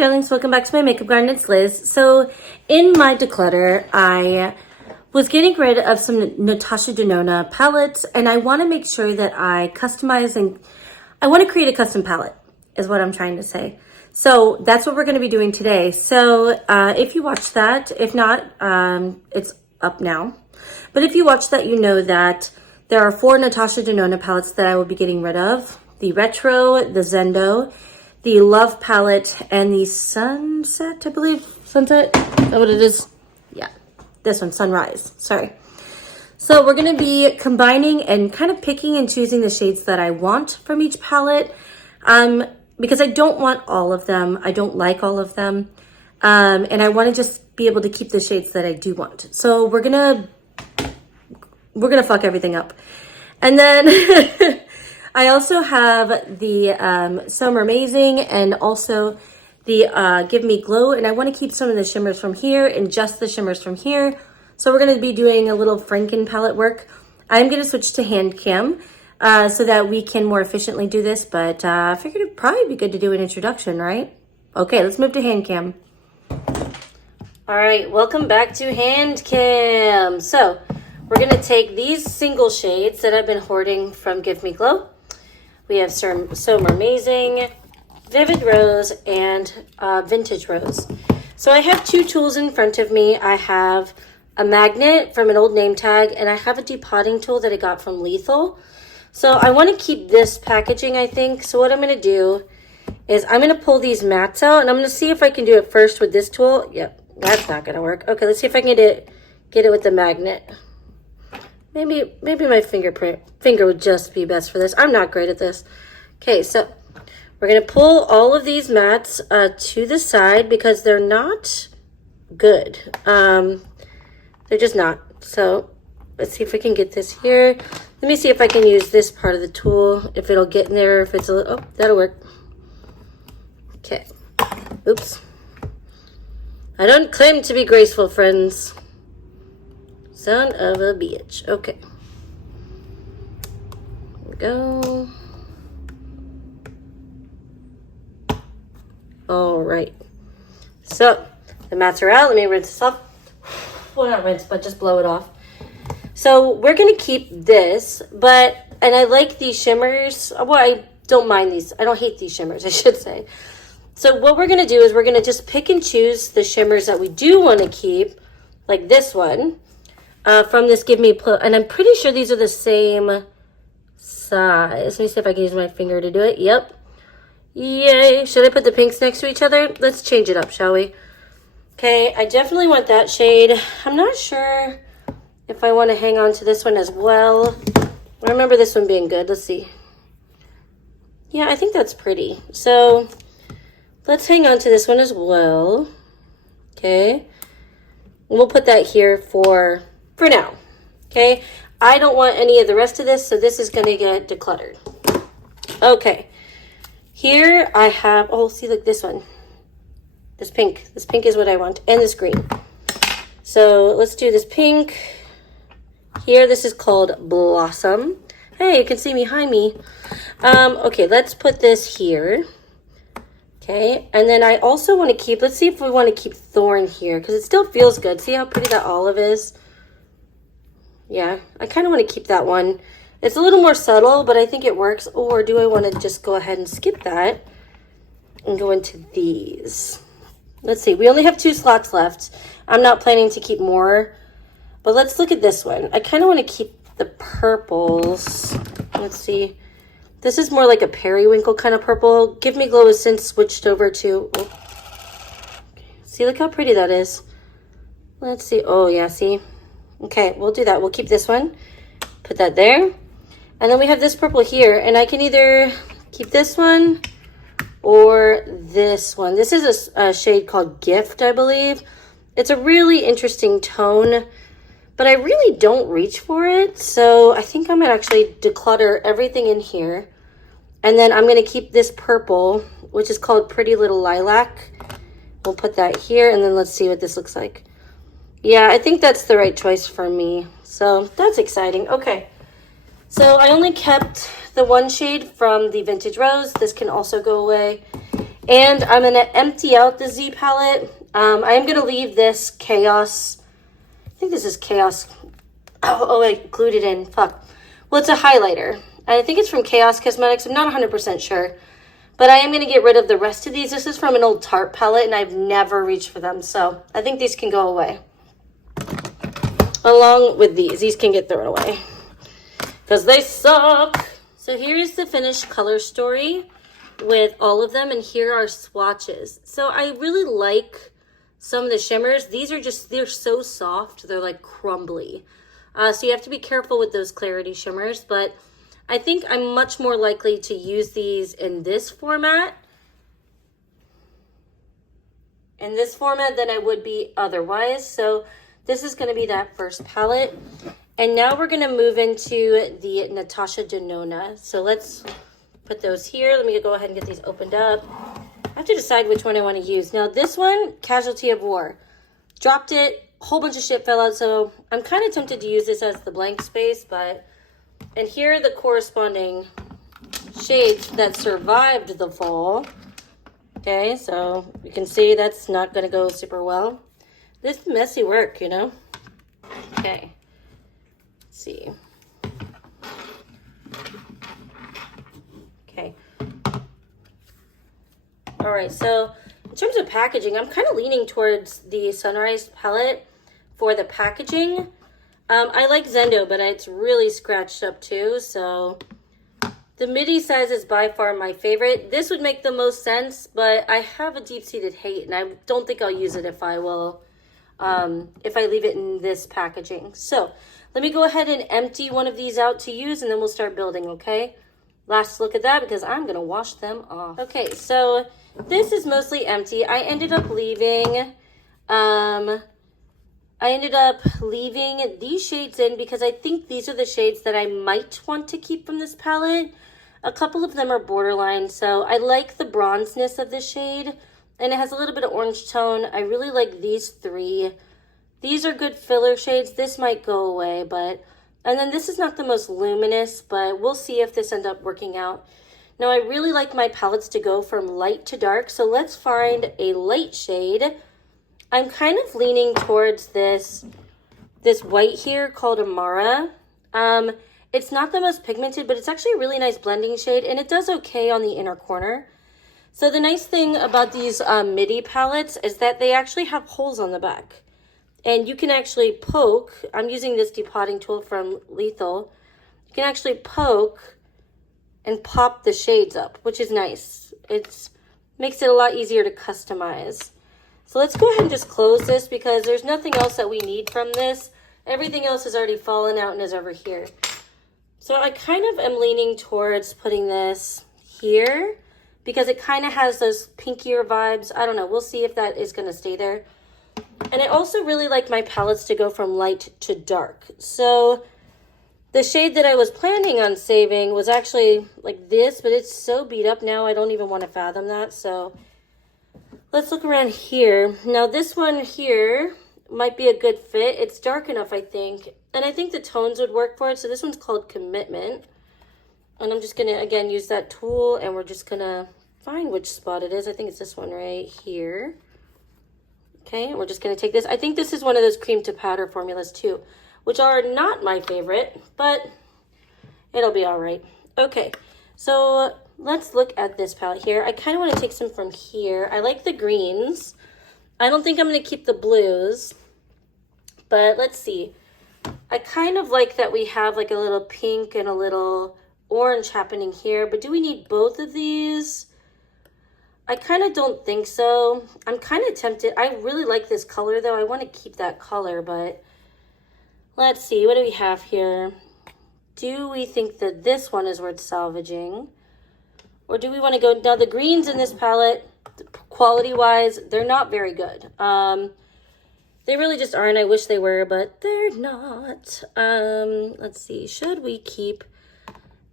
darlings, welcome back to my makeup garden. It's Liz. So in my declutter, I was getting rid of some Natasha Denona palettes, and I want to make sure that I customize and I want to create a custom palette is what I'm trying to say. So that's what we're going to be doing today. So if you watched that, if not, it's up now. But if you watched that, you know that there are 4 Natasha Denona palettes that I will be getting rid of. The Retro, the Zendo, the Love palette, and the Sunset, I believe. Sunset? Is that what it is? Yeah. This one, Sunrise. Sorry. So we're going to be combining and kind of picking and choosing the shades that I want from each palette. Because I don't want all of them. I don't like all of them. And I want to just be able to keep the shades that I do want. So we're going to fuck everything up. And then I also have the Summer Amazing and also the Give Me Glow. And I want to keep some of the shimmers from here and just the shimmers from here. So we're going to be doing a little Franken-Palette work. I'm going to switch to hand cam so that we can more efficiently do this. But I figured it'd probably be good to do an introduction, right? Okay, let's move to hand cam. All right, welcome back to hand cam. So we're going to take these single shades that I've been hoarding from Give Me Glow. We have Summer Amazing, Vivid Rose, and Vintage Rose. So I have 2 tools in front of me. I have a magnet from an old name tag, and I have a depotting tool that I got from Lethal. So I want to keep this packaging, I think. So what I'm going to do is I'm going to pull these mats out, and I'm going to see if I can do it first with this tool. Yep, that's not going to work. Okay, let's see if I can get it with the magnet. Maybe my finger would just be best for this. I'm not great at this. Okay, so we're going to pull all of these mats to the side because they're not good. They're just not. So let's see if we can get this here. Let me see if I can use this part of the tool, if it'll get in there, if it's a little, oh, that'll work. Okay. Oops. I don't claim to be graceful, friends. Son of a bitch. Okay. Here we go. All right. So the mats are out. Let me rinse this off. Well, not rinse, but just blow it off. So we're going to keep this, and I like these shimmers. Well, I don't mind these. I don't hate these shimmers, I should say. So what we're going to do is we're going to just pick and choose the shimmers that we do want to keep, like this one, from this Give Me Glow. And I'm pretty sure these are the same size. Let me see if I can use my finger to do it. Yep. Yay. Should I put the pinks next to each other? Let's change it up, shall we? Okay, I definitely want that shade. I'm not sure if I want to hang on to this one as well. I remember this one being good. Let's see. Yeah, I think that's pretty. So let's hang on to this one as well. Okay. We'll put that here for now. Okay. I don't want any of the rest of this, so this is going to get decluttered. Okay. Here I have, oh, see, look, this one. This pink. This pink is what I want. And this green. So let's do this pink. Here, this is called Blossom. Hey, you can see behind me. Okay, let's put this here. Okay, and then I also want to keep, let's see if we want to keep Thorn here, because it still feels good. See how pretty that olive is? Yeah, I kind of want to keep that one. It's a little more subtle, but I think it works. Or do I want to just go ahead and skip that and go into these? Let's see, we only have 2 slots left. I'm not planning to keep more. But let's look at this one. I kind of want to keep the purples. Let's see. This is more like a periwinkle kind of purple. Give Me Glow has since switched over to... Oh. See, look how pretty that is. Let's see. Oh, yeah, see? Okay, we'll do that. We'll keep this one. Put that there. And then we have this purple here. And I can either keep this one or this one. This is a shade called Gift, I believe. It's a really interesting tone. But I really don't reach for it, so I think I'm going to actually declutter everything in here. And then I'm going to keep this purple, which is called Pretty Little Lilac. We'll put that here, and then let's see what this looks like. Yeah, I think that's the right choice for me. So that's exciting. Okay, so I only kept the one shade from the Vintage Rose. This can also go away. And I'm going to empty out the Z palette. I am going to leave this Chaos. I think this is Chaos. Oh, I glued it in. Fuck. Well, it's a highlighter. And I think it's from Chaos Cosmetics. I'm not 100% sure. But I am going to get rid of the rest of these. This is from an old Tarte palette, and I've never reached for them. So I think these can go away. Along with these. These can get thrown away. Because they suck. So here's the finished color story with all of them. And here are swatches. So I really like some of the shimmers. These are just, they're so soft. They're like crumbly. So you have to be careful with those Klarity shimmers. But I think I'm much more likely to use these in this format. Than I would be otherwise. So this is going to be that first palette. And now we're going to move into the Natasha Denona. So let's put those here. Let me go ahead and get these opened up. I have to decide which one I want to use. Now this one, Casualty of War. Dropped it. A whole bunch of shit fell out. So I'm kind of tempted to use this as the blank space. And here are the corresponding shades that survived the fall. Okay, so you can see that's not going to go super well. This is messy work, you know? Okay. Let's see. Okay. All right, so in terms of packaging, I'm kind of leaning towards the Sunrise palette for the packaging. I like Zendo, but it's really scratched up too, so the midi size is by far my favorite. This would make the most sense, but I have a deep-seated hate, and I don't think I'll use it if I leave it in this packaging. So let me go ahead and empty one of these out to use, and then we'll start building, okay? Last look at that, because I'm going to wash them off. Okay, so this is mostly empty. I ended up leaving these shades in because I think these are the shades that I might want to keep from this palette. A couple of them are borderline, so I like the bronzeness of this shade, and it has a little bit of orange tone. I really like these three. These are good filler shades. This might go away, and then this is not the most luminous, but we'll see if this ends up working out. Now, I really like my palettes to go from light to dark, so let's find a light shade. I'm kind of leaning towards this white here called Amara. It's not the most pigmented, but it's actually a really nice blending shade, and it does okay on the inner corner. So the nice thing about these midi palettes is that they actually have holes on the back. And you can actually poke. I'm using this depotting tool from Lethal. You can actually poke and pop the shades up, which is nice. It makes it a lot easier to customize. So let's go ahead and just close this because there's nothing else that we need from this. Everything else has already fallen out and is over here. So I kind of am leaning towards putting this here because it kind of has those pinkier vibes. I don't know. We'll see if that is going to stay there. And I also really like my palettes to go from light to dark. So the shade that I was planning on saving was actually like this, but it's so beat up now I don't even want to fathom that. So let's look around here. Now this one here might be a good fit. It's dark enough, I think. And I think the tones would work for it. So this one's called Commitment. And I'm just going to, again, use that tool. And we're just going to find which spot it is. I think it's this one right here. Okay, we're just going to take this. I think this is one of those cream to powder formulas too, which are not my favorite, but it'll be all right. Okay, so let's look at this palette here. I kind of want to take some from here. I like the greens. I don't think I'm going to keep the blues, but let's see. I kind of like that we have like a little pink and a little orange happening here, but do we need both of these? I kind of don't think so. I'm kind of tempted. I really like this color though. I want to keep that color, but let's see. What do we have here? Do we think that this one is worth salvaging? Or do we want to go... Now, the greens in this palette, quality-wise, they're not very good. They really just aren't. I wish they were, but they're not. Let's see. Should we keep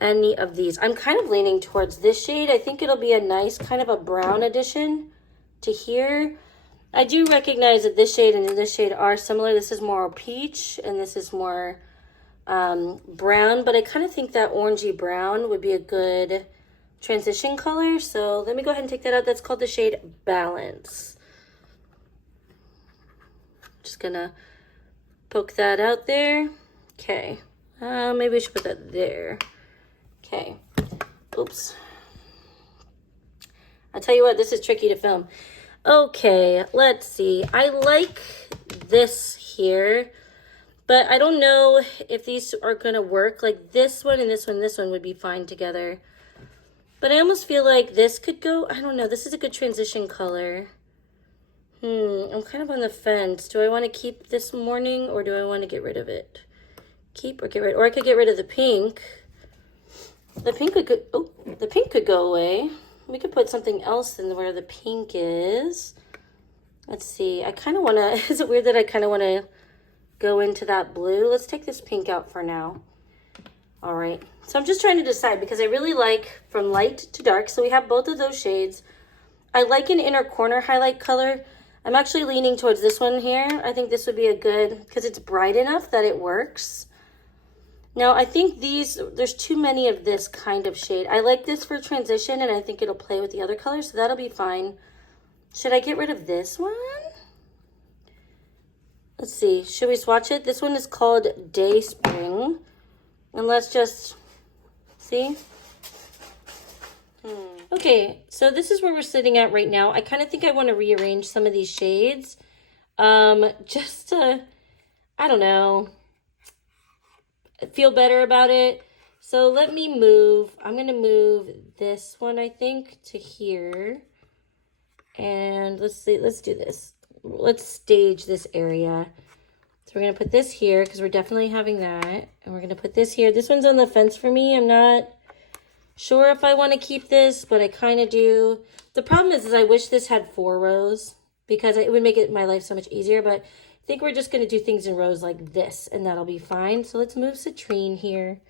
any of these? I'm kind of leaning towards this shade. I think it'll be a nice kind of a brown addition to here. I do recognize that this shade and this shade are similar. This is more peach, and this is more brown, but I kind of think that orangey brown would be a good... transition color. So let me go ahead and take that out. That's called the shade Balance. Just gonna poke that out there. Okay. Maybe we should put that there. Okay. Oops. I'll tell you what, this is tricky to film. Okay, let's see. I like this here, but I don't know if these are gonna work. Like this one and this one would be fine together. But I almost feel like this could go, I don't know, this is a good transition color. I'm kind of on the fence. Do I want to keep this morning or do I want to get rid of it? Keep or get rid, or I could get rid of the pink. The pink could go, oh, the pink could go away. We could put something else in where the pink is. Let's see, I kind of want to, is it weird that I kind of want to go into that blue? Let's take this pink out for now. All right, so I'm just trying to decide because I really like from light to dark. So we have both of those shades. I like an inner corner highlight color. I'm actually leaning towards this one here. I think this would be a good, because it's bright enough that it works. Now, I think these, there's too many of this kind of shade. I like this for transition, and I think it'll play with the other colors, so that'll be fine. Should I get rid of this one? Let's see. Should we swatch it? This one is called Day Spring. And let's just see. Okay, so this is where we're sitting at right now. I kind of think I want to rearrange some of these shades. Just to, I don't know, feel better about it. So let me move, I'm going to move this one, I think, to here. And let's see, let's do this. Let's stage this area. So we're going to put this here because we're definitely having that. And we're going to put this here. This one's on the fence for me. I'm not sure if I want to keep this, but I kind of do. The problem is I wish this had 4 rows because it would make my life so much easier. But I think we're just going to do things in rows like this, and that'll be fine. So let's move Citrine here.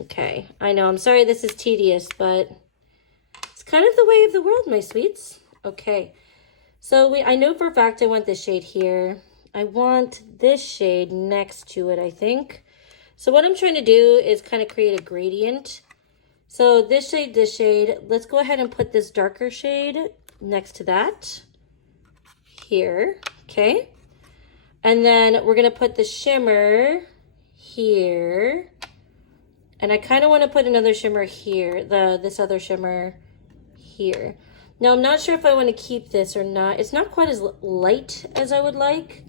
Okay, I know. I'm sorry this is tedious, but it's kind of the way of the world, my sweets. Okay, so I know for a fact I want this shade here. I want this shade next to it, I think. So what I'm trying to do is kind of create a gradient. So this shade, let's go ahead and put this darker shade next to that here, okay? And then we're gonna put the shimmer here. And I kind of want to put another shimmer here, this other shimmer here. Now I'm not sure if I want to keep this or not. It's not quite as light as I would like,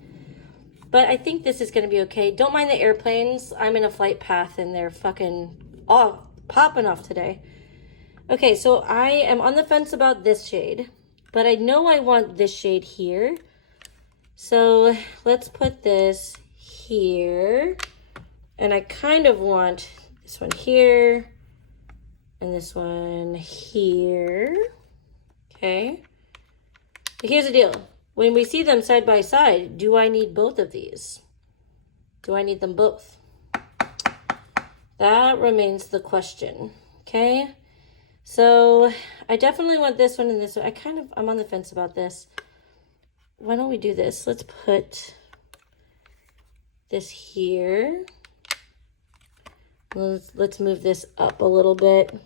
but I think this is going to be okay. Don't mind the airplanes. I'm in a flight path and they're fucking popping off today. Okay, so I am on the fence about this shade, but I know I want this shade here. So let's put this here. And I kind of want this one here and this one here. Okay. But here's the deal. When we see them side by side, do I need both of these? Do I need them both? That remains the question. Okay. So I definitely want this one and this one. I'm on the fence about this. Why don't we do this? Let's put this here. Let's move this up a little bit.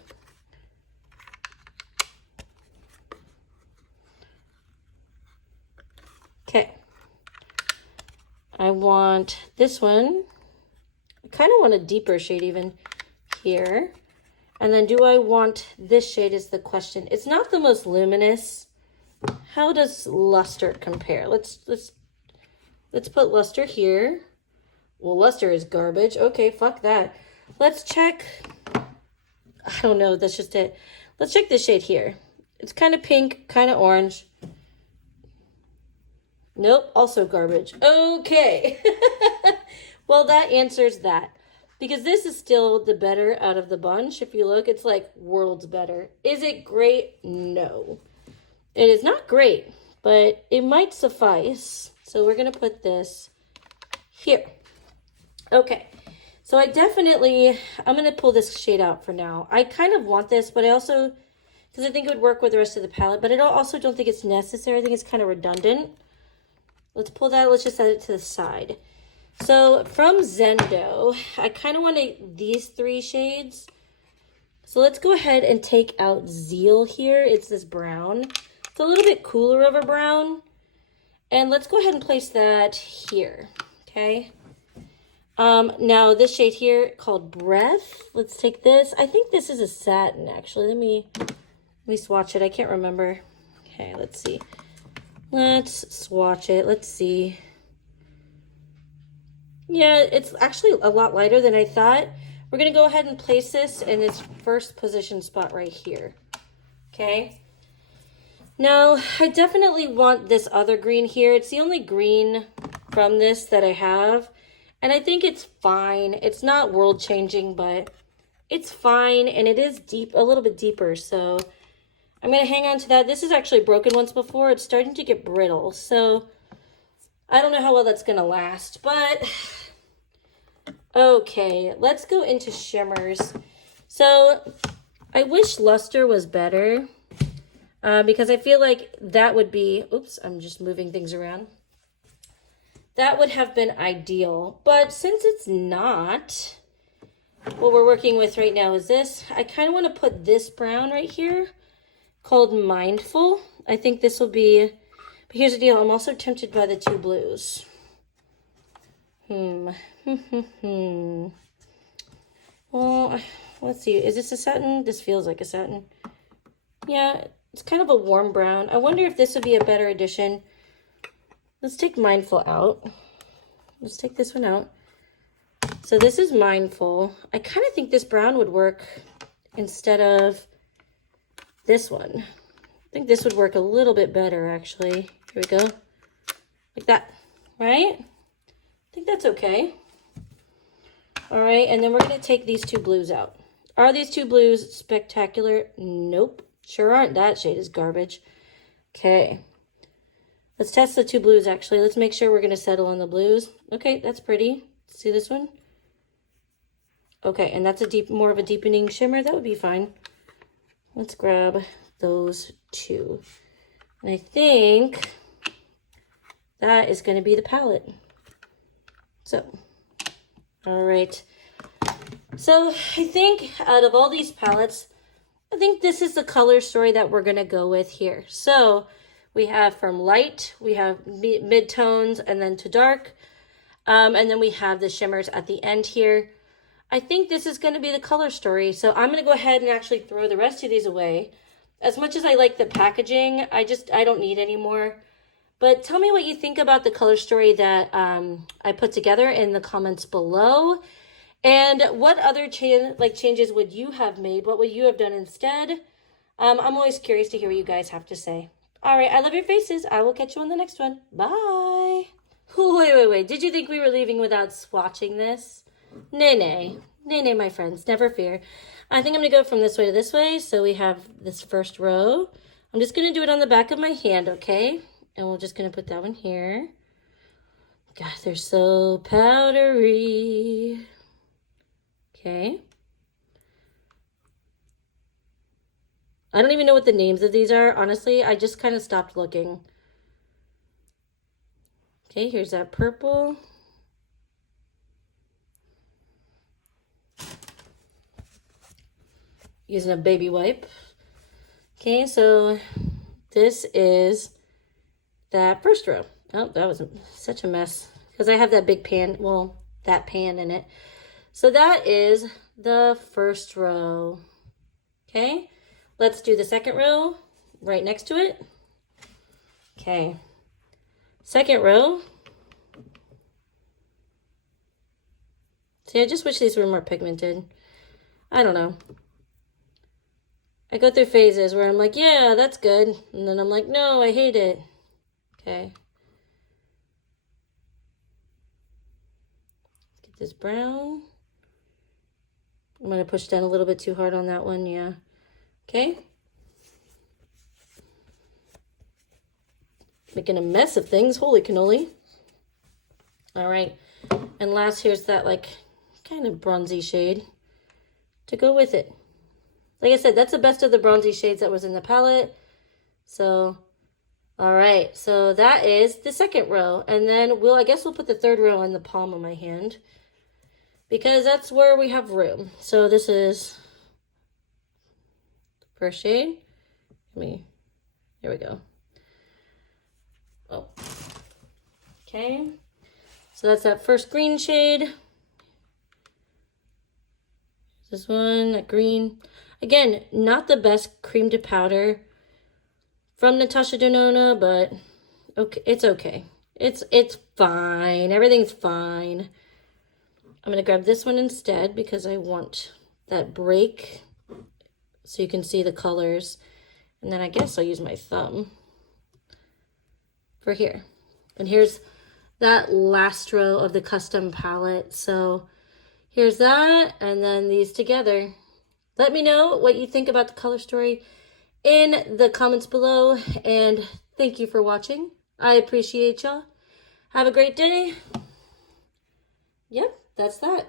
Okay. I want this one. I kind of want a deeper shade even here. And then do I want this shade is the question. It's not the most luminous. How does luster compare? Let's put luster here. Well, luster is garbage. Okay, fuck that. Let's check. I don't know. That's just it. Let's check this shade here. It's kind of pink, kind of orange. Nope, also garbage. Okay. Well, that answers that. Because this is still the better out of the bunch. If you look, it's like worlds better. Is it great? No. It is not great, but it might suffice. So we're going to put this here. Okay. So I'm going to pull this shade out for now. I kind of want this, but I also, because I think it would work with the rest of the palette, but I also don't think it's necessary. I think it's kind of redundant. Let's pull that. Let's just set it to the side. So from Zendo, I kind of wanted these 3 shades. So let's go ahead and take out Zeal here. It's this brown. It's a little bit cooler of a brown. And let's go ahead and place that here, okay? Now this shade here called Breath. Let's take this. I think this is a satin, actually. Let me swatch it. I can't remember. Okay, let's see. Let's swatch it. Let's see. Yeah, it's actually a lot lighter than I thought. We're going to go ahead and place this in its first position spot right here. Okay. Now, I definitely want this other green here. It's the only green from this that I have. And I think it's fine. It's not world-changing, but it's fine. And it is deep, a little bit deeper. So I'm going to hang on to that. This is actually broken once before. It's starting to get brittle. So I don't know how well that's going to last, but okay, let's go into shimmers. So I wish luster was better because I feel like that would be, oops, I'm just moving things around. That would have been ideal, but since it's not, what we're working with right now is this. I kind of want to put this brown right here called Mindful. I think this will be, but here's the deal. I'm also tempted by the two blues. Well, let's see. Is this a satin? This feels like a satin. Yeah, it's kind of a warm brown. I wonder if this would be a better addition. Let's take Mindful out. Let's take this one out. So this is Mindful. I kind of think this brown would work instead of this one. I think this would work a little bit better, actually. Here we go. Like that, right? I think that's okay. All right, and then we're going to take these two blues out. Are these two blues spectacular? Nope. Sure aren't. That shade is garbage. Okay. Let's test the two blues, actually. Let's make sure we're going to settle on the blues. Okay, that's pretty. See this one? Okay, and that's a more of a deepening shimmer. That would be fine. Let's grab those two. And I think that is going to be the palette. So, all right. So I think out of all these palettes, I think this is the color story that we're going to go with here. So we have from light, we have mid-tones, and then to dark. And then we have the shimmers at the end here. I think this is going to be the color story. So I'm going to go ahead and actually throw the rest of these away. As much as I like the packaging, I don't need any more. But tell me what you think about the color story that I put together in the comments below. And what other changes would you have made? What would you have done instead? I'm always curious to hear what you guys have to say. All right, I love your faces. I will catch you on the next one. Bye. Wait. Did you think we were leaving without swatching this? Nay, my friends. Never fear. I think I'm going to go from this way to this way. So we have this first row. I'm just going to do it on the back of my hand, okay? And we're just going to put that one here. God, they're so powdery. Okay. I don't even know what the names of these are. Honestly, I just kind of stopped looking. Okay, here's that purple. Using a baby wipe. Okay, so this is that first row. Oh, that was such a mess because I have that big pan, well, that pan in it. So that is the first row. Okay, let's do the second row right next to it. Okay, second row. See, I just wish these were more pigmented. I don't know. I go through phases where I'm like, yeah, that's good. And then I'm like, no, I hate it. Okay. Let's get this brown. I'm going to push down a little bit too hard on that one, yeah. Okay. Making a mess of things. Holy cannoli. All right. And last, here's that, like, kind of bronzy shade to go with it. Like I said, that's the best of the bronzy shades that was in the palette. So, all right. So that is the second row. And then I guess we'll put the third row in the palm of my hand because that's where we have room. So this is First shade. Here we go. Oh. Okay. So that's that first green shade. This one, that green. Again, not the best cream to powder from Natasha Denona, but okay, it's okay. It's fine. Everything's fine. I'm gonna grab this one instead because I want that break so you can see the colors. And then I guess I'll use my thumb for here. And here's that last row of the custom palette. So here's that, and then these together. Let me know what you think about the color story in the comments below, and thank you for watching. I appreciate y'all. Have a great day. Yep, that's that.